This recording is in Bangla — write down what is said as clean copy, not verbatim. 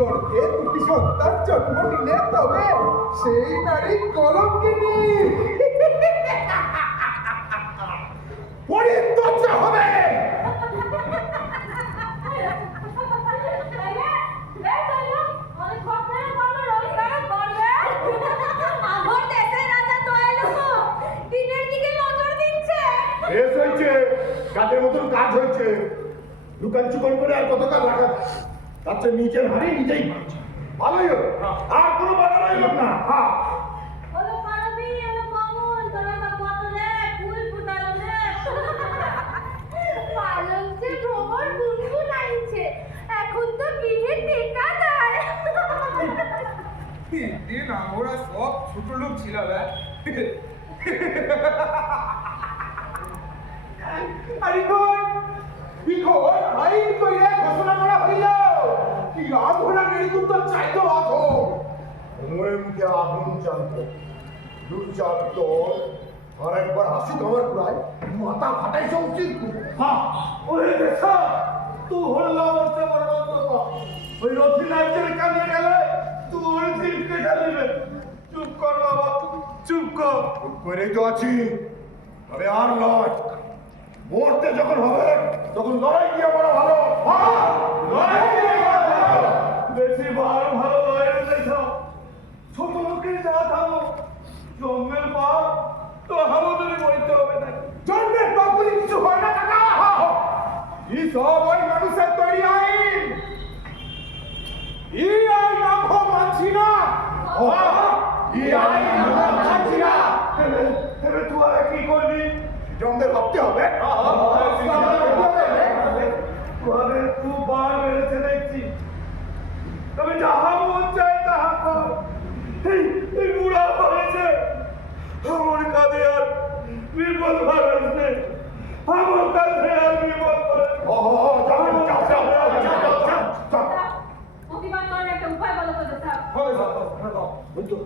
গর্ভে দুটি সন্তান জন্ম নিলে তবে সেই নারী কলঙ্কিনী পরিত্যজ্য হবে। কাজের মতন কাজ হয়েছে, দোকান চুকন করে আর কতকাল রাখা, তার চেয়ে নিজের হাড়ি নিজেই ভাবছে ভালোই হলো, আর কোনো বাধা রইল না। হ্যাঁ আমরা সব ছোট লোক ছিলাম। ঘোষণা করা হইল কি আগুন নির্গুপ্ত চাইতো আগুন, উমরের মুখে আগুন জানতো দুর্জাত দল আর একবার হাসি খাবার প্রায় মাথা ফাটাই উচিত। হ্যাঁ ওরে দেখা তুই হল্লা করতে পারবো তো ওই রথি নাইটের কানে গেলে তুই ওর দিন কেটে নেবে। চুপ কর বাবা, চুপ কর। চুপ করেই তো আছি, তবে আর নয়, মরতে যখন হবে তখন লড়াই দিয়ে বড় ভালো। বেশি ভালো ভালো লড়াই দেখো, ছোট লোকের যা থামো, জন্মের পর তো হামদুরি বলতে হবে না। জন্মের পর বলে কিছু হয় না কাকা, এই সব ওই মানুষের তৈরি আইন, এই আইন আমরা মানছি না। এই আইন আমরা মানছি না। তবে তুই আর কি করবি? জমদের ভাবতে হবে। খুব বার বেড়েছে দেখছি, তবে যাহা মন চাই তাহা কর। এই বুড়া হয়েছে, আমার কাঁধে আর বিপদ ভার আসবে, আমার কাঁধে আর বিপদ প্রতিবাদ করার একটা উপায় বলো তো।